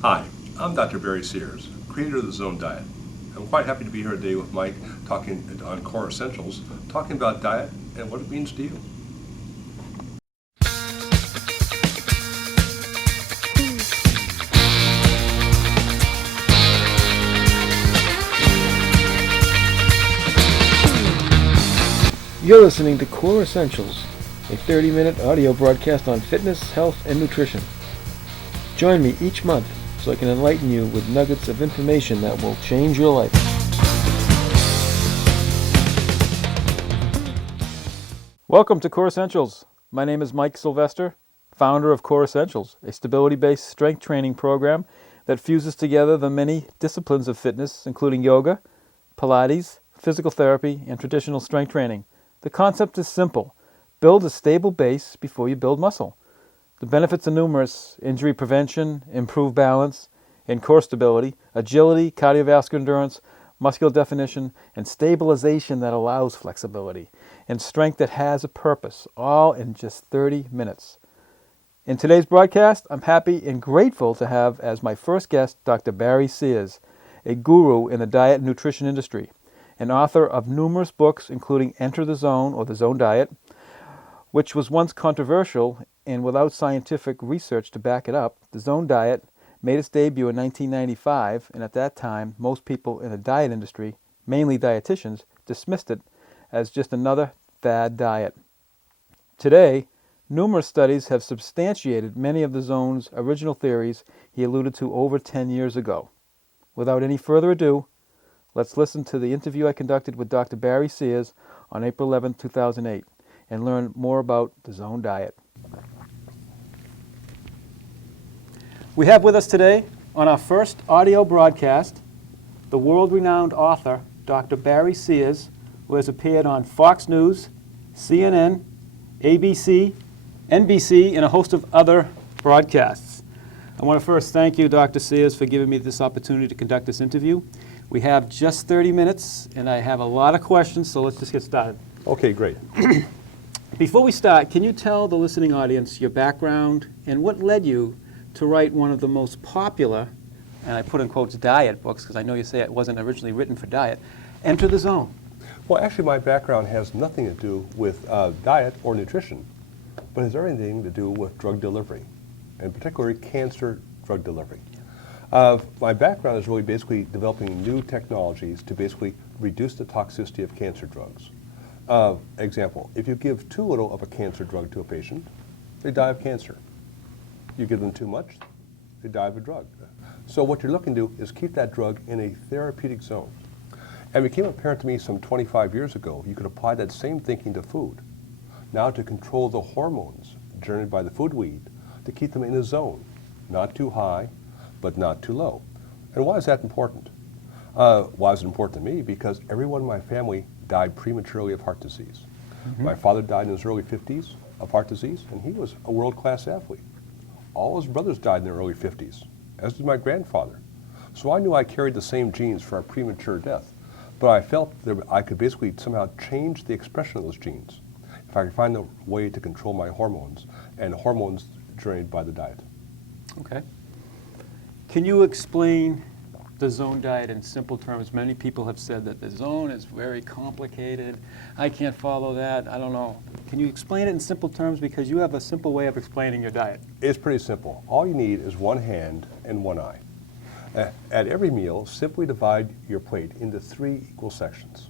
Hi, I'm Dr. Barry Sears, creator of the Zone Diet. I'm quite happy to be here today with Mike talking on Core Essentials, talking about diet and what it means to you. You're listening to Core Essentials, a 30-minute audio broadcast on fitness, health, and nutrition. Join me each month so I can enlighten you with nuggets of information that will change your life. Welcome to Core Essentials. My name is Mike Sylvester, founder of Core Essentials, a stability-based strength training program that fuses together the many disciplines of fitness, including yoga, Pilates, physical therapy, and traditional strength training. The concept is simple. Build a stable base before you build muscle. The benefits are numerous: injury prevention, improved balance, and core stability, agility, cardiovascular endurance, muscular definition, and stabilization that allows flexibility, and strength that has a purpose, all in just 30 minutes. In today's broadcast, I'm happy and grateful to have as my first guest Dr. Barry Sears, a guru in the diet and nutrition industry, an author of numerous books including Enter the Zone or the Zone Diet, which was once controversial and without scientific research to back it up. The Zone Diet made its debut in 1995, and at that time, most people in the diet industry, mainly dietitians, dismissed it as just another fad diet. Today, numerous studies have substantiated many of the Zone's original theories he alluded to over 10 years ago. Without any further ado, let's listen to the interview I conducted with Dr. Barry Sears on April 11, 2008, and learn more about the Zone Diet. We have with us today, on our first audio broadcast, the world-renowned author, Dr. Barry Sears, who has appeared on Fox News, CNN, ABC, NBC, and a host of other broadcasts. I want to first thank you, Dr. Sears, for giving me this opportunity to conduct this interview. We have just 30 minutes, and I have a lot of questions, so let's just get started. Okay, great. Before we start, can you tell the listening audience your background and what led you to write one of the most popular, and I put in quotes, diet books, because I know you say it wasn't originally written for diet, Enter the Zone? Well, actually, my background has nothing to do with diet or nutrition, but has everything to do with drug delivery, and particularly cancer drug delivery. My background is really basically developing new technologies to basically reduce the toxicity of cancer drugs. Example, if you give too little of a cancer drug to a patient, they die of cancer. You give them too much, they die of a drug. So what you're looking to do is keep that drug in a therapeutic zone. And it became apparent to me some 25 years ago, you could apply that same thinking to food. Now to control the hormones generated by the food we eat, to keep them in a zone, not too high, but not too low. And why is that important? Why is it important to me? Because everyone in my family died prematurely of heart disease. Mm-hmm. My father died in his early 50s of heart disease, and he was a world-class athlete. All his brothers died in their early 50s, as did my grandfather. So I knew I carried the same genes for a premature death, but I felt that I could basically somehow change the expression of those genes if I could find a way to control my hormones, and hormones generated by the diet. Okay. Can you explain the Zone Diet in simple terms? Many people have said that the Zone is very complicated. I can't follow that. I don't know. Can you explain it in simple terms? Because you have a simple way of explaining your diet. It's pretty simple. All you need is one hand and one eye. At every meal, simply divide your plate into 3 equal sections.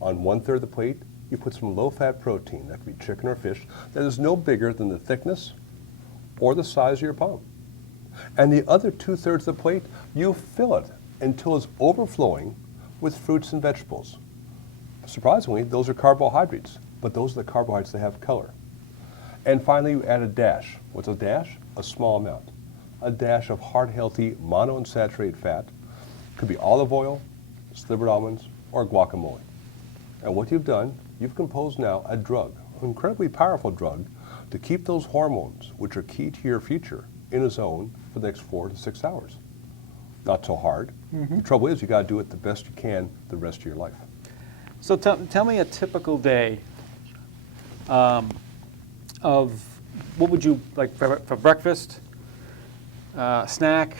On 1/3 of the plate, you put some low-fat protein, that could be chicken or fish, that is no bigger than the thickness or the size of your palm. And the other 2/3 of the plate, you fill it until it's overflowing with fruits and vegetables. Surprisingly, those are carbohydrates, but those are the carbohydrates that have color. And finally, you add a dash. What's a dash? A small amount. A dash of heart healthy monounsaturated fat. Could be olive oil, slivered almonds, or guacamole. And what you've done, you've composed now a drug, an incredibly powerful drug, to keep those hormones, which are key to your future, in a zone for the next 4 to 6 hours. Not so hard. Mm-hmm. The trouble is you got to do it the best you can the rest of your life. So tell me a typical day of what would you like for breakfast, snack,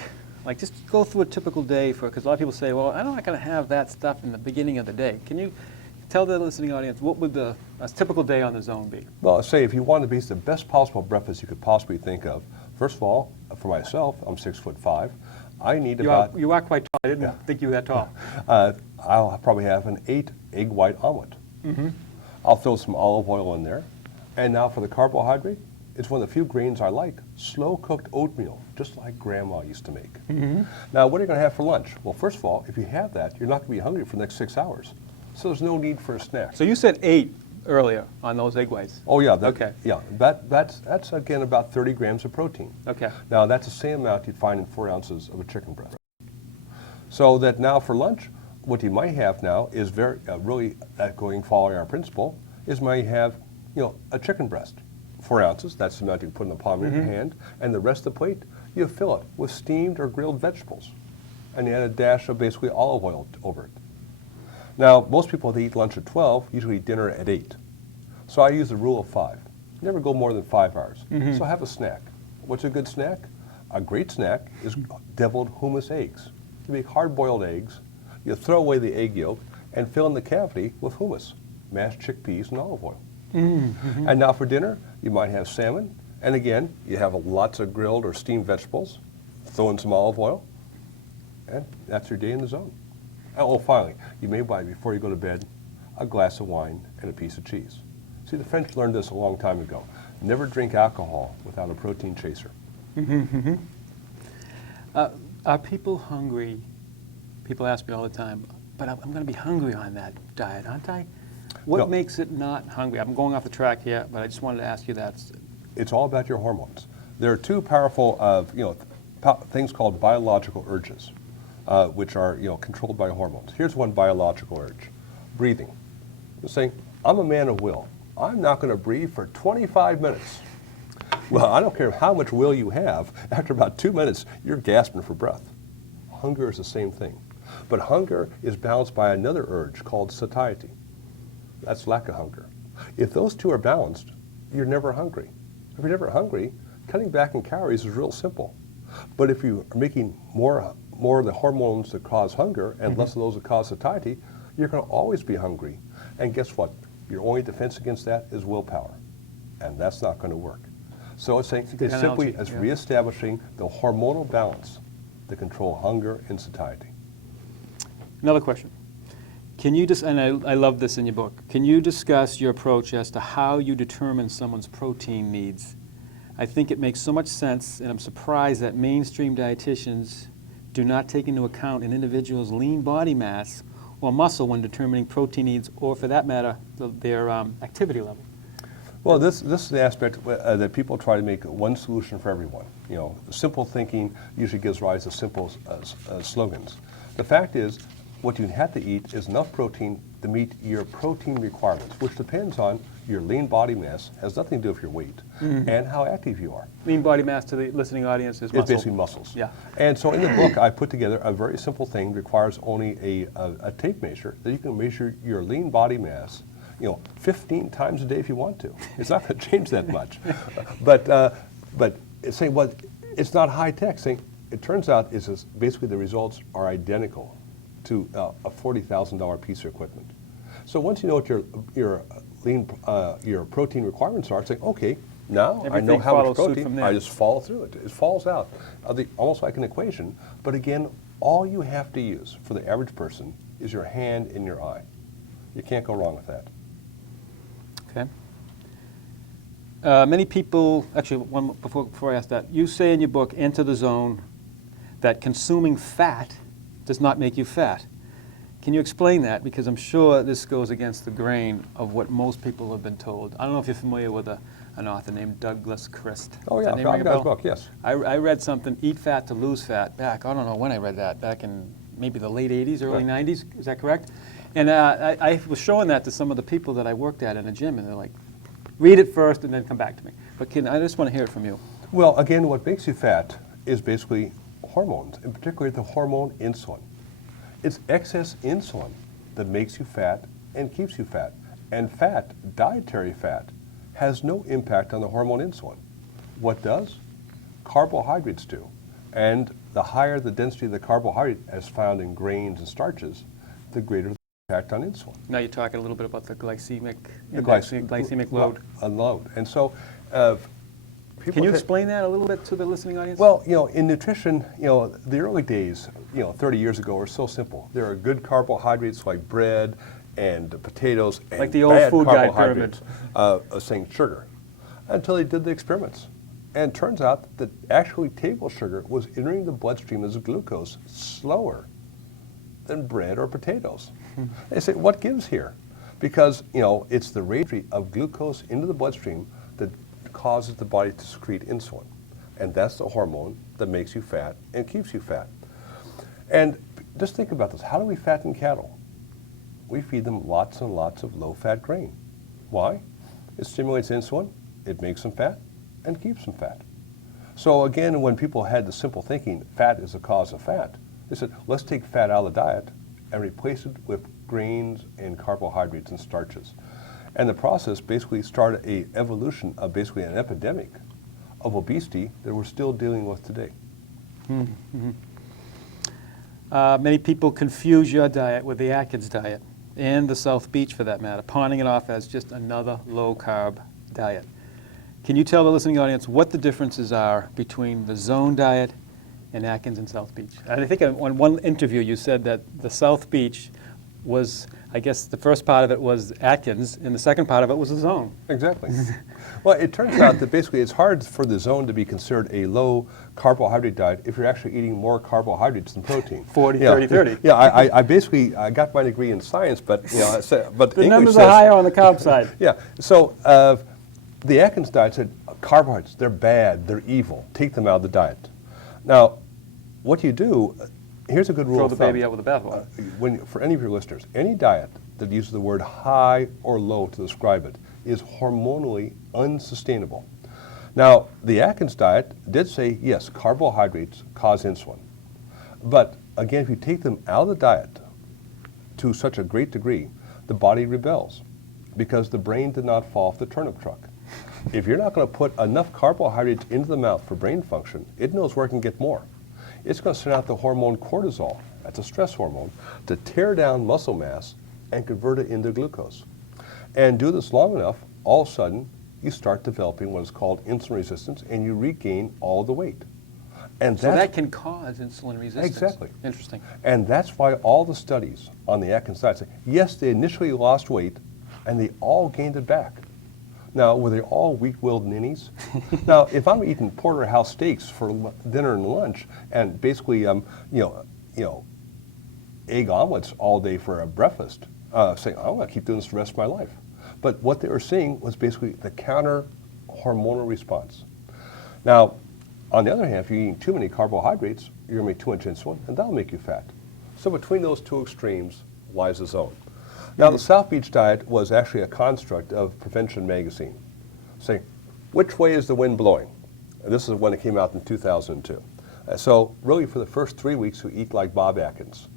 Like, just go through a typical day because a lot of people say, well, I'm not going to have that stuff in the beginning of the day. Can you tell the listening audience what would a typical day on the zone be? Well, say if you want to be the best possible breakfast you could possibly think of, first of all, for myself, I'm 6'5". I need about... You are quite tall. I didn't think you were that tall. I'll probably have an 8 egg white omelet. I'll throw some olive oil in there. And now for the carbohydrate, it's one of the few grains I like, slow-cooked oatmeal, just like Grandma used to make. Now, what are you going to have for lunch? Well, first of all, if you have that, you're not going to be hungry for the next 6 hours. So there's no need for a snack. So you said 8 earlier on those egg whites. Oh, yeah. Okay. Yeah, that's, again, about 30 grams of protein. Okay. Now, that's the same amount you'd find in 4 ounces of a chicken breast. So that now for lunch, what you might have now is really following our principle, is might have, a chicken breast. 4 ounces, that's the amount you put in the palm of your hand, and the rest of the plate, you fill it with steamed or grilled vegetables. And you add a dash of basically olive oil over it. Now, most people that eat lunch at 12 usually eat dinner at 8. So I use the rule of 5. Never go more than 5 hours. So have a snack. What's a good snack? A great snack is deviled hummus eggs. You make hard-boiled eggs, you throw away the egg yolk, and fill in the cavity with hummus, mashed chickpeas, and olive oil. And now for dinner, you might have salmon, and again, you have lots of grilled or steamed vegetables, throw in some olive oil, and that's your day in the zone. Oh, finally, you may buy, before you go to bed, a glass of wine and a piece of cheese. See, the French learned this a long time ago. Never drink alcohol without a protein chaser. Are people hungry? People ask me all the time, but I'm going to be hungry on that diet, aren't I? What No. makes it not hungry? I'm going off the track here, but I just wanted to ask you that. It's all about your hormones. There are two powerful, things called biological urges, which are, controlled by hormones. Here's one biological urge: breathing. You're saying, I'm a man of will. I'm not going to breathe for 25 minutes. Well, I don't care how much will you have. After about 2 minutes, you're gasping for breath. Hunger is the same thing. But hunger is balanced by another urge called satiety. That's lack of hunger. If those two are balanced, you're never hungry. If you're never hungry, cutting back in calories is real simple. But if you are making more of the hormones that cause hunger and less of those that cause satiety, you're going to always be hungry. And guess what? Your only defense against that is willpower. And that's not going to work. So it's simply as reestablishing the hormonal balance to control hunger and satiety. Another question. Can you just, and I love this in your book, can you discuss your approach as to how you determine someone's protein needs? I think it makes so much sense, and I'm surprised that mainstream dietitians do not take into account an individual's lean body mass or muscle when determining protein needs, or for that matter, their activity level. Well, this is the aspect that people try to make one solution for everyone. Simple thinking usually gives rise to simple slogans. The fact is, what you have to eat is enough protein to meet your protein requirements, which depends on your lean body mass, has nothing to do with your weight, and how active you are. Lean body mass to the listening audience is muscle. It's basically muscles. Yeah. And so in the book, I put together a very simple thing, requires only a tape measure that you can measure your lean body mass 15 times a day if you want to. It's not going to change that much. But it's saying, well, it's not high tech. Saying, it turns out basically the results are identical to a $40,000 piece of equipment. So once you know what your protein requirements are, it's like, okay, now I know how much protein, I just follow through it. It falls out, almost like an equation. But again, all you have to use for the average person is your hand and your eye. You can't go wrong with that. Okay. Many people, actually, before I ask that, you say in your book, Enter the Zone, that consuming fat does not make you fat. Can you explain that? Because I'm sure this goes against the grain of what most people have been told. I don't know if you're familiar with an author named Douglas Christ. Oh yeah, I've got his book, yes. I read something, Eat Fat to Lose Fat, back, I don't know when I read that, back in maybe the late 80s, early 90s, is that correct? And I was showing that to some of the people that I worked at in a gym, and they're like, read it first and then come back to me. But I just want to hear it from you. Well, again, what makes you fat is basically hormones, and particularly the hormone insulin. It's excess insulin that makes you fat and keeps you fat. And fat, dietary fat, has no impact on the hormone insulin. What does? Carbohydrates do. And the higher the density of the carbohydrate as found in grains and starches, the greater the impact on insulin. Now you're talking a little bit about the glycemic The index, glycemic load. Load. And so people Can you explain that a little bit to the listening audience? Well, in nutrition, the early days, 30 years ago, were so simple. There are good carbohydrates like bread and potatoes, and Like the old bad food guide carbohydrates, saying sugar, until they did the experiments. And it turns out that actually table sugar was entering the bloodstream as glucose slower than bread or potatoes. They say, what gives here? Because, it's the rate of glucose into the bloodstream that causes the body to secrete insulin. And that's the hormone that makes you fat and keeps you fat. And just think about this. How do we fatten cattle? We feed them lots and lots of low-fat grain. Why? It stimulates insulin, it makes them fat, and keeps them fat. So again, when people had the simple thinking, fat is the cause of fat, they said, let's take fat out of the diet and replace it with grains and carbohydrates and starches. And the process basically started an evolution of basically an epidemic of obesity that we're still dealing with today. Mm-hmm. Many people confuse your diet with the Atkins diet and the South Beach for that matter, pawning it off as just another low-carb diet. Can you tell the listening audience what the differences are between the Zone diet and Atkins and South Beach? I think on one interview you said that the South Beach was, I guess the first part of it was Atkins and the second part of it was the Zone. Exactly. Well, it turns out that basically it's hard for the Zone to be considered a low carbohydrate diet if you're actually eating more carbohydrates than protein. 40, 30, 30. Yeah, I got my degree in science, but but the English numbers says, are higher on the carb side. Yeah, so the Atkins diet said carbohydrates, they're bad, they're evil, take them out of the diet. Now, what you do, here's a good rule Throw of the thumb. baby out with the bathwater. For any of your listeners, any diet that uses the word high or low to describe it is hormonally unsustainable. Now, the Atkins diet did say, yes, carbohydrates cause insulin. But again, if you take them out of the diet to such a great degree, the body rebels because the brain did not fall off the turnip truck. If you're not going to put enough carbohydrates into the mouth for brain function, it knows where it can get more. It's going to send out the hormone cortisol, that's a stress hormone, to tear down muscle mass and convert it into glucose. And do this long enough, all of a sudden, you start developing what is called insulin resistance and you regain all the weight. And So that can cause insulin resistance. Exactly. Interesting. And that's why all the studies on the Atkins diet say, yes, they initially lost weight and they all gained it back. Now, were they all weak-willed ninnies? Now, if I'm eating porterhouse steaks for dinner and lunch, and basically, egg omelets all day for a breakfast, saying, I'm going to keep doing this the rest of my life. But what they were seeing was basically the counter-hormonal response. Now, on the other hand, if you're eating too many carbohydrates, you're going to make too much insulin, and that'll make you fat. So between those two extremes lies the Zone. Now, the South Beach diet was actually a construct of Prevention magazine, saying, which way is the wind blowing? And this is when it came out in 2002. So really, for the first 3 weeks, you eat like Bob Atkins.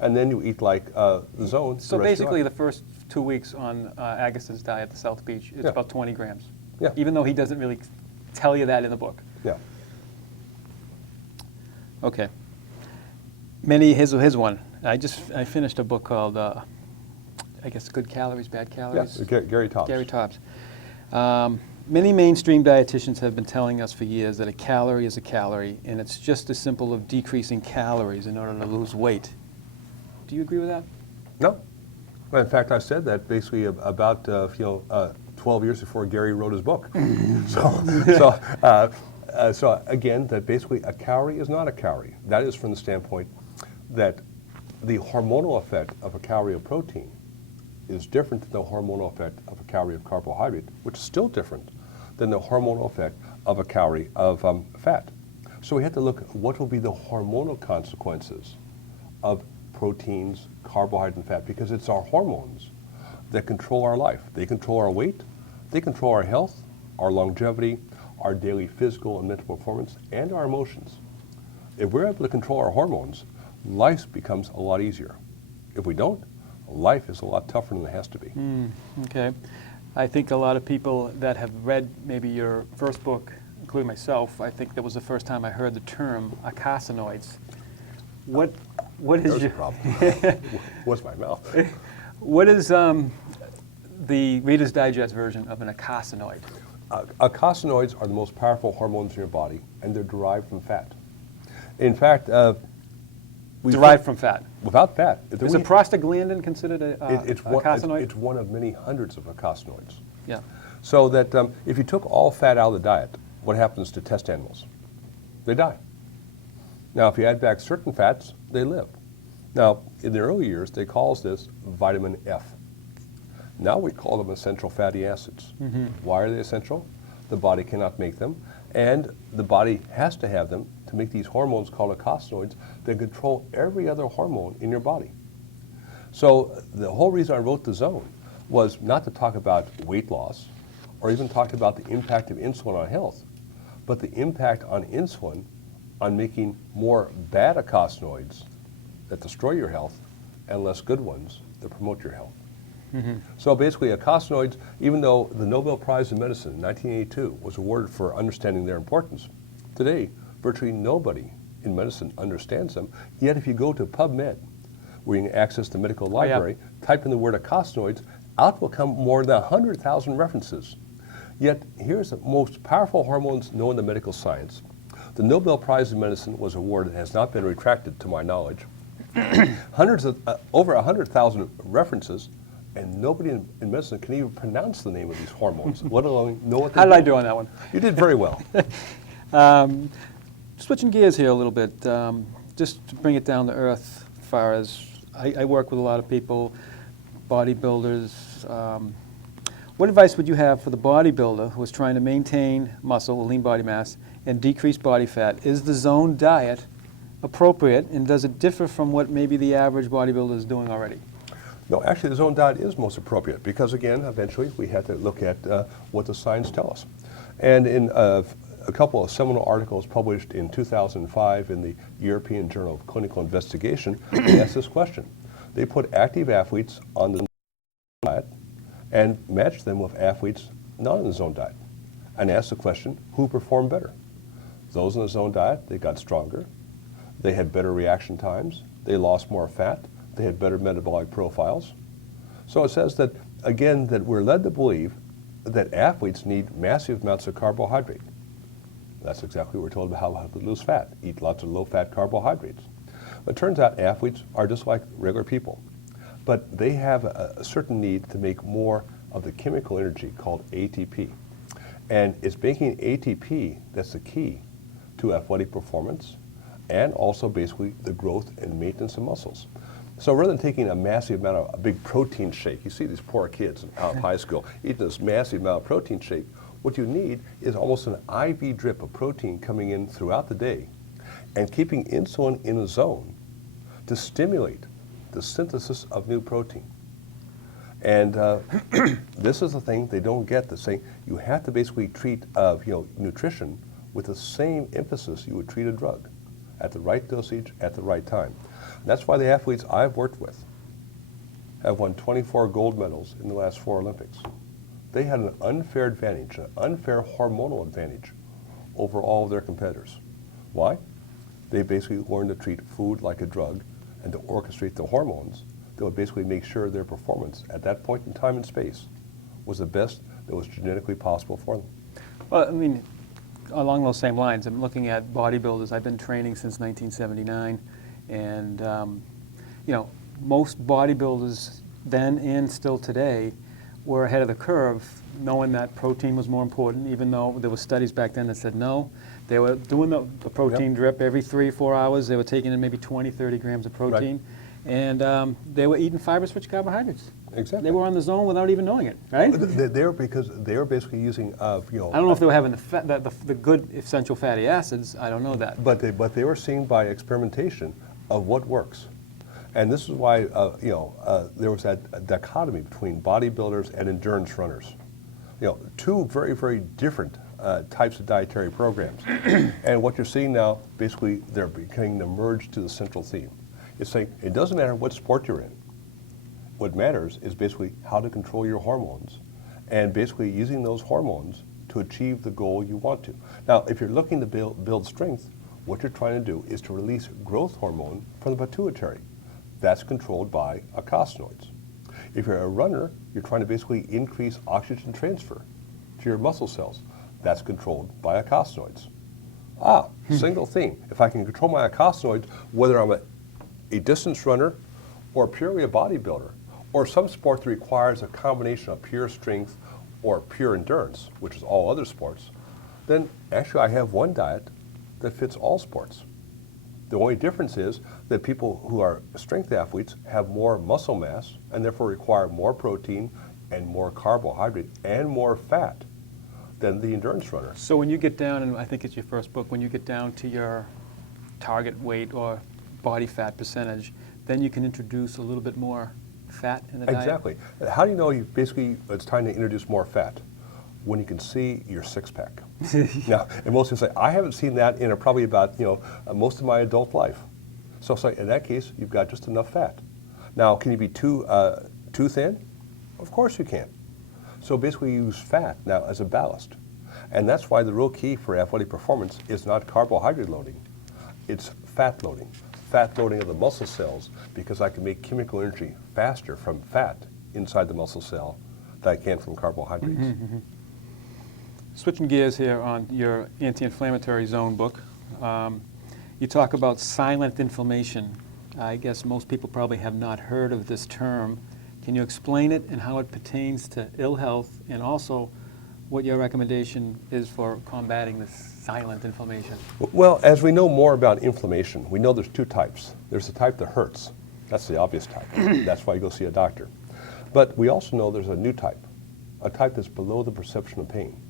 And then you eat like the Zone. So basically, the first 2 weeks on Agassiz diet, the South Beach, it's about 20 grams. Yeah. Even though he doesn't really tell you that in the book. Yeah. Okay. Here's one. I finished a book called, I guess, Good Calories, Bad Calories. Yeah, Gary Tobbs. Gary Tobbs. Many mainstream dietitians have been telling us for years that a calorie is a calorie, and it's just as simple of decreasing calories in order to lose weight. Do you agree with that? No. Well, in fact, I said that basically about 12 years before Gary wrote his book. So again, that basically a calorie is not a calorie. That is from the standpoint that the hormonal effect of a calorie of protein is different than the hormonal effect of a calorie of carbohydrate, which is still different than the hormonal effect of a calorie of fat. So we have to look at what will be the hormonal consequences of proteins, carbohydrate, and fat, because it's our hormones that control our life. They control our weight, they control our health, our longevity, our daily physical and mental performance, and our emotions. If we're able to control our hormones, life becomes a lot easier. If we don't, life is a lot tougher than it has to be. Okay. I think a lot of people that have read maybe your first book, including myself, I think that was the first time I heard the term carcinoids. What is There's your the problem. What's my mouth? what is the Reader's Digest version of an carcinoid? Carcinoids are the most powerful hormones in your body, and they're derived from fat. In fact, Derived from fat. without fat. Is a prostaglandin considered a carcinoid? It's one of many hundreds of carcinoids. Yeah. So that if you took all fat out of the diet, what happens to test animals? They die. Now, if you add back certain fats, they live. Now, in the early years, they called this vitamin F. Now we call them essential fatty acids. Why are they essential? The body cannot make them, and the body has to have them to make these hormones called carcinoids that control every other hormone in your body. So the whole reason I wrote The Zone was not to talk about weight loss or even talk about the impact of insulin on health, but the impact on insulin on making more bad carcinoids that destroy your health and less good ones that promote your health. So basically, carcinoids, even though the Nobel Prize in Medicine in 1982 was awarded for understanding their importance, today virtually nobody in medicine understands them. Yet if you go to PubMed, where you can access the medical library, type in the word carcinoids, out will come more than 100,000 references. Yet here's the most powerful hormones known in the medical science. The Nobel Prize in Medicine was awarded, has not been retracted to my knowledge. Over 100,000 references, and nobody in medicine can even pronounce the name of these hormones, let alone know what they How do. did I do on that one? You did very well. Switching gears here a little bit, just to bring it down to earth, as far as I work with a lot of people, bodybuilders. What advice would you have for the bodybuilder who is trying to maintain muscle, lean body mass, and decrease body fat? Is the Zone diet appropriate, and does it differ from what maybe the average bodybuilder is doing already? No, actually, the Zone diet is most appropriate because, again, eventually we have to look at what the science tells us. And in a couple of seminal articles published in 2005 in the European Journal of Clinical Investigation, they asked this question. They put active athletes on the diet and matched them with athletes not in the Zone diet, and asked the question, who performed better? Those in the Zone diet, they got stronger, they had better reaction times, they lost more fat, they had better metabolic profiles. So it says that, again, that we're led to believe that athletes need massive amounts of carbohydrate. That's exactly what we're told about how to lose fat. Eat lots of low-fat carbohydrates. But it turns out athletes are just like regular people. But they have a certain need to make more of the chemical energy called ATP. And it's making ATP that's the key to athletic performance and also basically the growth and maintenance of muscles. So rather than taking a massive amount of a big protein shake, you see these poor kids out of high school eating this massive amount of protein shake, what you need is almost an IV drip of protein coming in throughout the day and keeping insulin in a zone to stimulate the synthesis of new protein. And this is the thing they don't get, to say you have to basically treat nutrition with the same emphasis you would treat a drug, at the right dosage, at the right time. And that's why the athletes I've worked with have won 24 gold medals in the last 4 Olympics. They had an unfair advantage, an unfair hormonal advantage over all of their competitors. Why? They basically learned to treat food like a drug and to orchestrate the hormones that would basically make sure their performance at that point in time and space was the best that was genetically possible for them. Well, I mean, along those same lines, I'm looking at bodybuilders. I've been training since 1979, and most bodybuilders then and still today were ahead of the curve, knowing that protein was more important, even though there were studies back then that said no. They were doing the protein drip every 3 or 4 hours. They were taking in maybe 20, 30 grams of protein. Right. And they were eating fiber-rich carbohydrates. Exactly. They were on the Zone without even knowing it, right? Because they were basically using, I don't know if they were having the good essential fatty acids. I don't know that. But they were seeing by experimentation of what works. And this is why, there was that dichotomy between bodybuilders and endurance runners. Two very, very different types of dietary programs. And what you're seeing now, basically, they're becoming the merge to the central theme. It's saying it doesn't matter what sport you're in. What matters is basically how to control your hormones and basically using those hormones to to achieve the goal you want to. Now, if you're looking to build strength, what you're trying to do is to release growth hormone from the pituitary. That's controlled by eicosanoids. If you're a runner, you're trying to basically increase oxygen transfer to your muscle cells. That's controlled by eicosanoids. Single theme. If I can control my eicosanoids, whether I'm a distance runner or purely a bodybuilder, or some sport that requires a combination of pure strength or pure endurance, which is all other sports, then actually I have one diet that fits all sports. The only difference is that people who are strength athletes have more muscle mass and therefore require more protein and more carbohydrate and more fat than the endurance runner. So when you get down, and I think it's your first book, when you get down to your target weight or body fat percentage, then you can introduce a little bit more fat in the diet? Exactly. How do you know it's time to introduce more fat? When you can see your six-pack. Now, and most people say, I haven't seen that in probably about most of my adult life. So it's like, in that case, you've got just enough fat. Now, can you be too thin? Of course you can. So basically you use fat now as a ballast. And that's why the real key for athletic performance is not carbohydrate loading. It's fat loading. Fat loading of the muscle cells, because I can make chemical energy faster from fat inside the muscle cell than I can from carbohydrates. Mm-hmm. Switching gears here on your anti-inflammatory zone book, you talk about silent inflammation. I guess most people probably have not heard of this term. Can you explain it and how it pertains to ill health, and also what your recommendation is for combating this silent inflammation? Well, as we know more about inflammation, we know there's two types. There's the type that hurts. That's the obvious type. That's why you go see a doctor. But we also know there's a new type, a type that's below the perception of pain.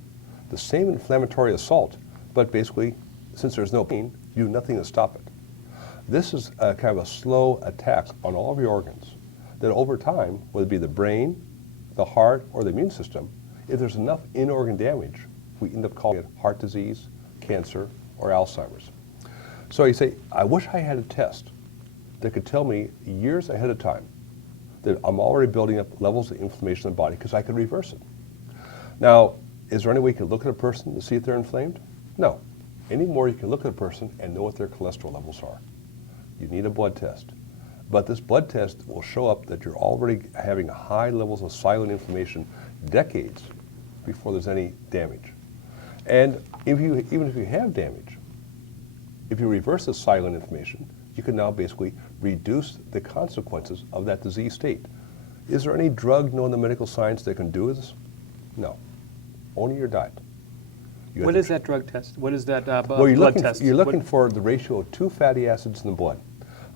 The same inflammatory assault, but basically, since there's no pain, you do nothing to stop it. This is a kind of a slow attack on all of your organs that over time, whether it be the brain, the heart, or the immune system, if there's enough in-organ damage, we end up calling it heart disease, cancer, or Alzheimer's. So you say, I wish I had a test that could tell me years ahead of time that I'm already building up levels of inflammation in the body because I could reverse it. Now, is there any way you can look at a person to see if they're inflamed? No. Anymore, you can look at a person and know what their cholesterol levels are. You need a blood test. But this blood test will show up that you're already having high levels of silent inflammation decades before there's any damage. And even if you have damage, if you reverse the silent inflammation, you can now basically reduce the consequences of that disease state. Is there any drug known in medical science that can do this? No. Only your diet. What is that drug test? What is that blood test? You're looking for the ratio of two fatty acids in the blood.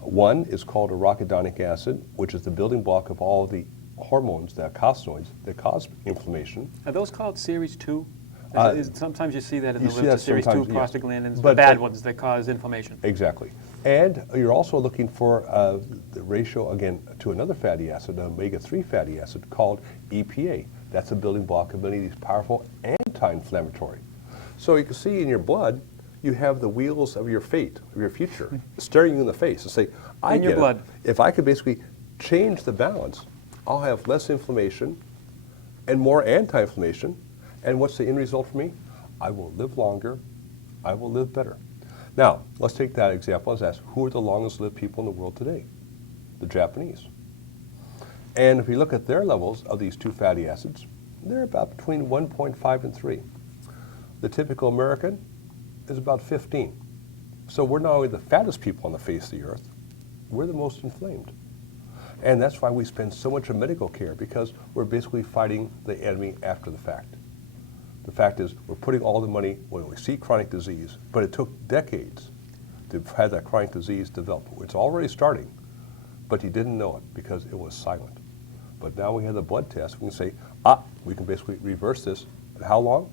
One is called arachidonic acid, which is the building block of all the hormones, the eicosanoids, that cause inflammation. Are those called series 2? Sometimes you see that in the literature, series 2 prostaglandins, the bad ones that cause inflammation. Exactly. And you're also looking for the ratio, again, to another fatty acid, an omega-3 fatty acid called EPA. That's a building block of many of these powerful anti-inflammatory. So you can see in your blood, you have the wheels of your fate, of your future, staring you in the face and say, I in your blood. If I could basically change the balance, I'll have less inflammation and more anti-inflammation. And what's the end result for me? I will live longer. I will live better. Now, let's take that example as ask, who are the longest lived people in the world today? The Japanese. And if you look at their levels of these two fatty acids, they're about between 1.5 and 3. The typical American is about 15. So we're not only the fattest people on the face of the earth, we're the most inflamed. And that's why we spend so much on medical care, because we're basically fighting the enemy after the fact. The fact is, we're putting all the money when we see chronic disease, but it took decades to have that chronic disease develop. It's already starting, but you didn't know it because it was silent. But now we have the blood test, we can say, we can basically reverse this. And how long?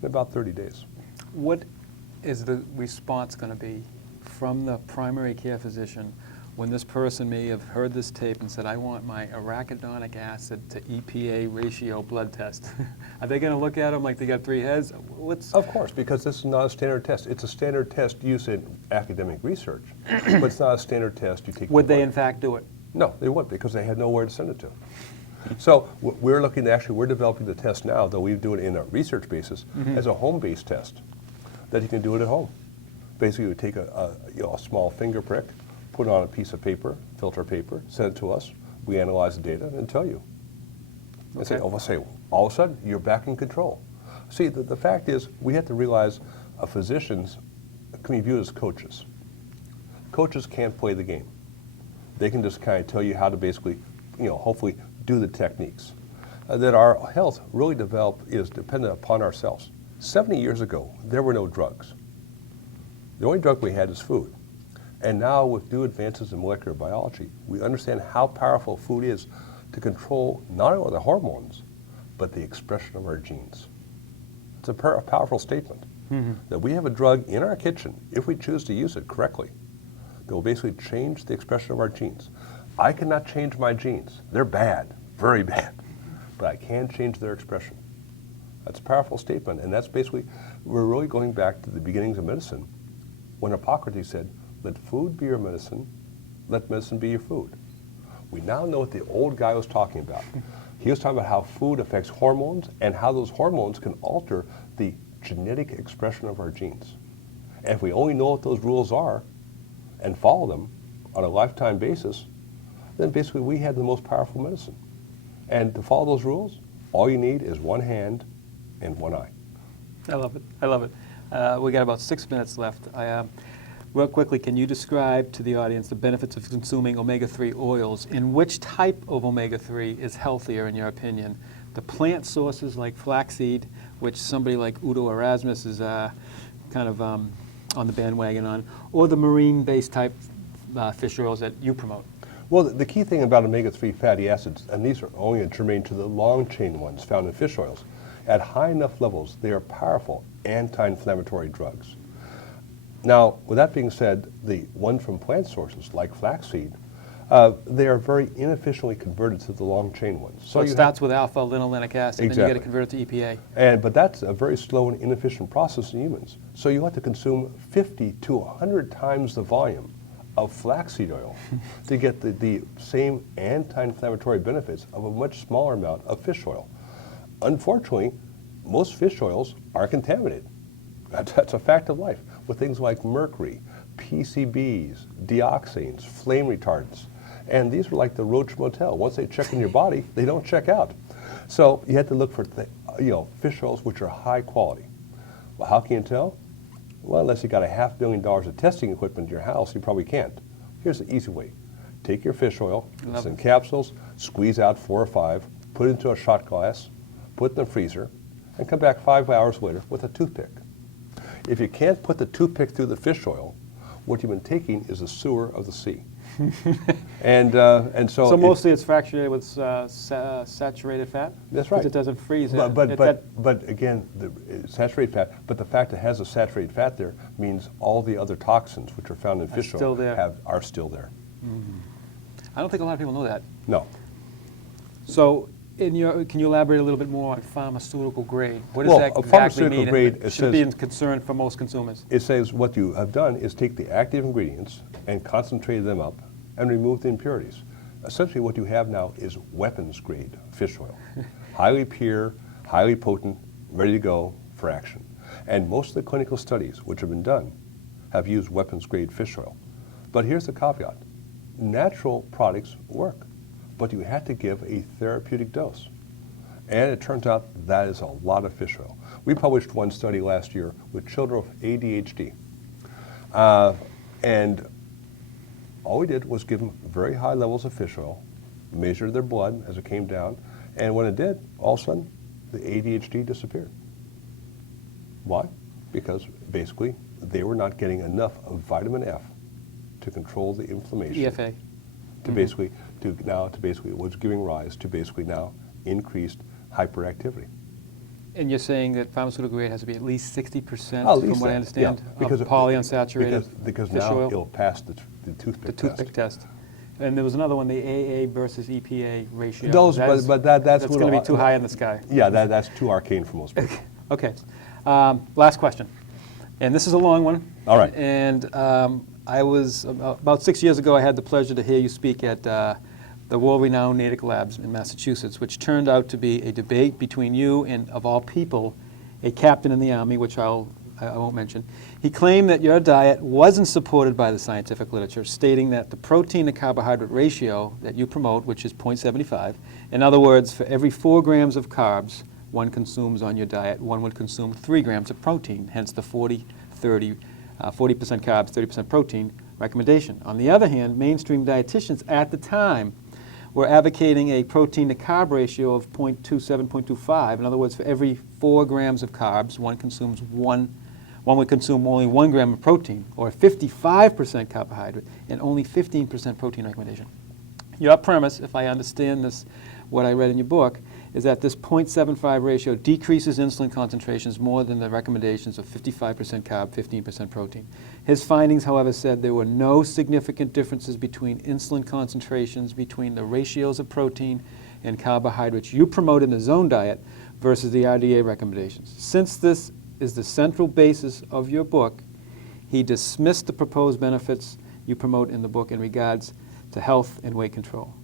In about 30 days. What is the response going to be from the primary care physician when this person may have heard this tape and said, I want my arachidonic acid to EPA ratio blood test? Are they going to look at them like they got three heads? Of course, because this is not a standard test. It's a standard test used in academic research, but it's not a standard test you take. Would they in fact do it? No, they wouldn't, because they had nowhere to send it to. So we're looking to we're developing the test now, though we do it in a research basis, as a home-based test that you can do it at home. Basically, you would take a small finger prick, put it on a piece of paper, filter paper, send it to us. We analyze the data and tell you. And say, all of a sudden, you're back in control. See, the fact is, we have to realize physicians can be viewed as coaches. Coaches can't play the game. They can just kind of tell you how to basically, hopefully do the techniques. That our health really is dependent upon ourselves. 70 years ago, there were no drugs. The only drug we had is food. And now with new advances in molecular biology, we understand how powerful food is to control not only the hormones, but the expression of our genes. It's a powerful statement. That we have a drug in our kitchen, if we choose to use it correctly, that will basically change the expression of our genes. I cannot change my genes. They're bad, very bad, but I can change their expression. That's a powerful statement, and that's basically, we're really going back to the beginnings of medicine, when Hippocrates said, let food be your medicine, let medicine be your food. We now know what the old guy was talking about. He was talking about how food affects hormones and how those hormones can alter the genetic expression of our genes. And if we only know what those rules are and follow them on a lifetime basis, then basically we have the most powerful medicine. And to follow those rules, all you need is one hand and one eye. I love it. I love it. We got about 6 minutes left. Real quickly, can you describe to the audience the benefits of consuming omega-3 oils, and which type of omega-3 is healthier in your opinion? The plant sources like flaxseed, which somebody like Udo Erasmus is kind of on the bandwagon on, or the marine-based type fish oils that you promote? Well, the key thing about omega-3 fatty acids, and these are only germane to the long-chain ones found in fish oils, at high enough levels, they are powerful anti-inflammatory drugs. Now, with that being said, the ones from plant sources, like flaxseed, they are very inefficiently converted to the long-chain ones. So it starts with alpha-linolenic acid, and then you get it converted to EPA. But that's a very slow and inefficient process in humans. So you have to consume 50 to 100 times the volume of flaxseed oil to get the same anti-inflammatory benefits of a much smaller amount of fish oil. Unfortunately, most fish oils are contaminated. That's a fact of life, with things like mercury, PCBs, dioxins, flame retardants. And these are like the Roach Motel. Once they check in your body, they don't check out. So you have to look for fish oils which are high quality. Well, how can you tell? Well, unless you got $500 million of testing equipment in your house, you probably can't. Here's the easy way. Take your fish oil, it's in capsules, squeeze out 4 or 5, put it into a shot glass, put it in the freezer, and come back 5 hours later with a toothpick. If you can't put the toothpick through the fish oil, what you've been taking is the sewer of the sea. and so mostly it's fractionated with saturated fat? That's right. Because it doesn't freeze. But again, saturated fat, but the fact it has a saturated fat there means all the other toxins which are found in fish oil are still there. I don't think a lot of people know that. No. So can you elaborate a little bit more on pharmaceutical grade? What does that exactly mean? It should be a concern for most consumers. It says what you have done is take the active ingredients and concentrate them up and remove the impurities. Essentially what you have now is weapons grade fish oil. Highly pure, highly potent, ready to go for action. And most of the clinical studies which have been done have used weapons grade fish oil. But here's the caveat. Natural products work, but you have to give a therapeutic dose. And it turns out that is a lot of fish oil. We published one study last year with children with ADHD. And all we did was give them very high levels of fish oil, measured their blood as it came down, and when it did, all of a sudden, the ADHD disappeared. Why? Because basically, they were not getting enough of vitamin F to control the inflammation. EFA. To basically was giving rise to basically now increased hyperactivity. And you're saying that pharmaceutical grade has to be at least 60%, from what I understand, of polyunsaturated because fish now oil? It'll pass the toothpick test. And there was another one, the AA versus EPA ratio. That's going to be too high in the sky. Yeah, that's too arcane for most people. Okay. Last question. And this is a long one. All right. And I was, about 6 years ago, I had the pleasure to hear you speak at the world-renowned Natick Labs in Massachusetts, which turned out to be a debate between you and, of all people, a captain in the Army, which I won't mention. He claimed that your diet wasn't supported by the scientific literature, stating that the protein to carbohydrate ratio that you promote, which is 0.75, in other words, for every 4 grams of carbs one consumes on your diet, one would consume 3 grams of protein, hence the 40% carbs, 30% protein recommendation. On the other hand, mainstream dietitians at the time were advocating a protein to carb ratio of 0.27, 0.25. In other words, for every 4 grams of carbs, one would consume only 1 gram of protein, or 55% carbohydrate and only 15% protein recommendation. Your premise, if I understand this, what I read in your book, is that this 0.75 ratio decreases insulin concentrations more than the recommendations of 55% carb, 15% protein. His findings, however, said there were no significant differences between insulin concentrations between the ratios of protein and carbohydrates you promote in the zone diet versus the RDA recommendations. Since this is the central basis of your book, he dismissed the proposed benefits you promote in the book in regards to health and weight control.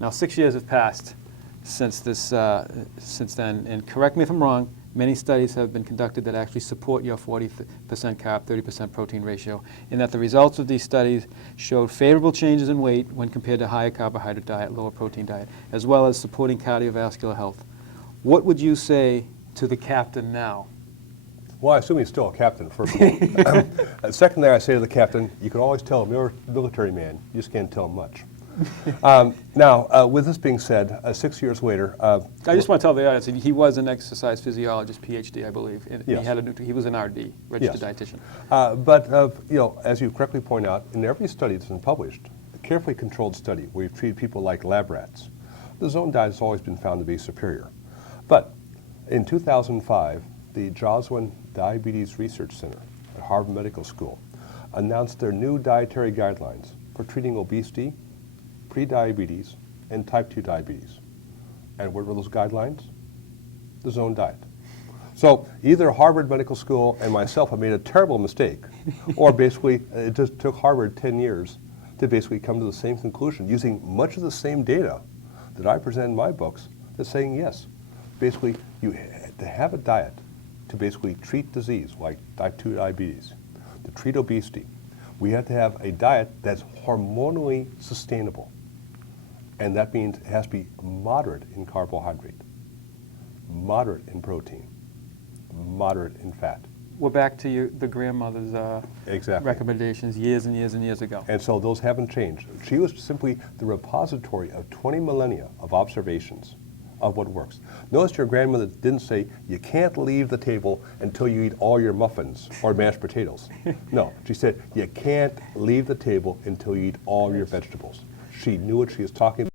Now, 6 years have passed since then, and correct me if I'm wrong, many studies have been conducted that actually support your 40% carb, 30% protein ratio, and that the results of these studies showed favorable changes in weight when compared to higher carbohydrate diet, lower protein diet, as well as supporting cardiovascular health. What would you say to the captain now? Well, I assume he's still a captain, first of all. Second thing I say to the captain, you can always tell a military man, you just can't tell him much. Now, with this being said, 6 years later... I just want to tell the audience, he was an exercise physiologist, PhD, I believe. And yes. he was an RD, registered dietitian. But as you correctly point out, in every study that's been published, a carefully controlled study where you've treated people like lab rats, the zone diet has always been found to be superior. But in 2005, the Joslin Diabetes Research Center at Harvard Medical School announced their new dietary guidelines for treating obesity, prediabetes, and type 2 diabetes. And what were those guidelines? The zone diet. So either Harvard Medical School and myself have made a terrible mistake, or basically it just took Harvard 10 years to basically come to the same conclusion using much of the same data that I present in my books that's saying yes. Basically, to have a diet to basically treat disease like type 2 diabetes, to treat obesity, we have to have a diet that's hormonally sustainable. And that means it has to be moderate in carbohydrate, moderate in protein, moderate in fat. We're back to the grandmother's Exactly. recommendations years and years and years ago. And so those haven't changed. She was simply the repository of 20 millennia of observations of what works. Notice your grandmother didn't say, you can't leave the table until you eat all your muffins or mashed potatoes. No, she said, you can't leave the table until you eat all your vegetables. She knew what she was talking about.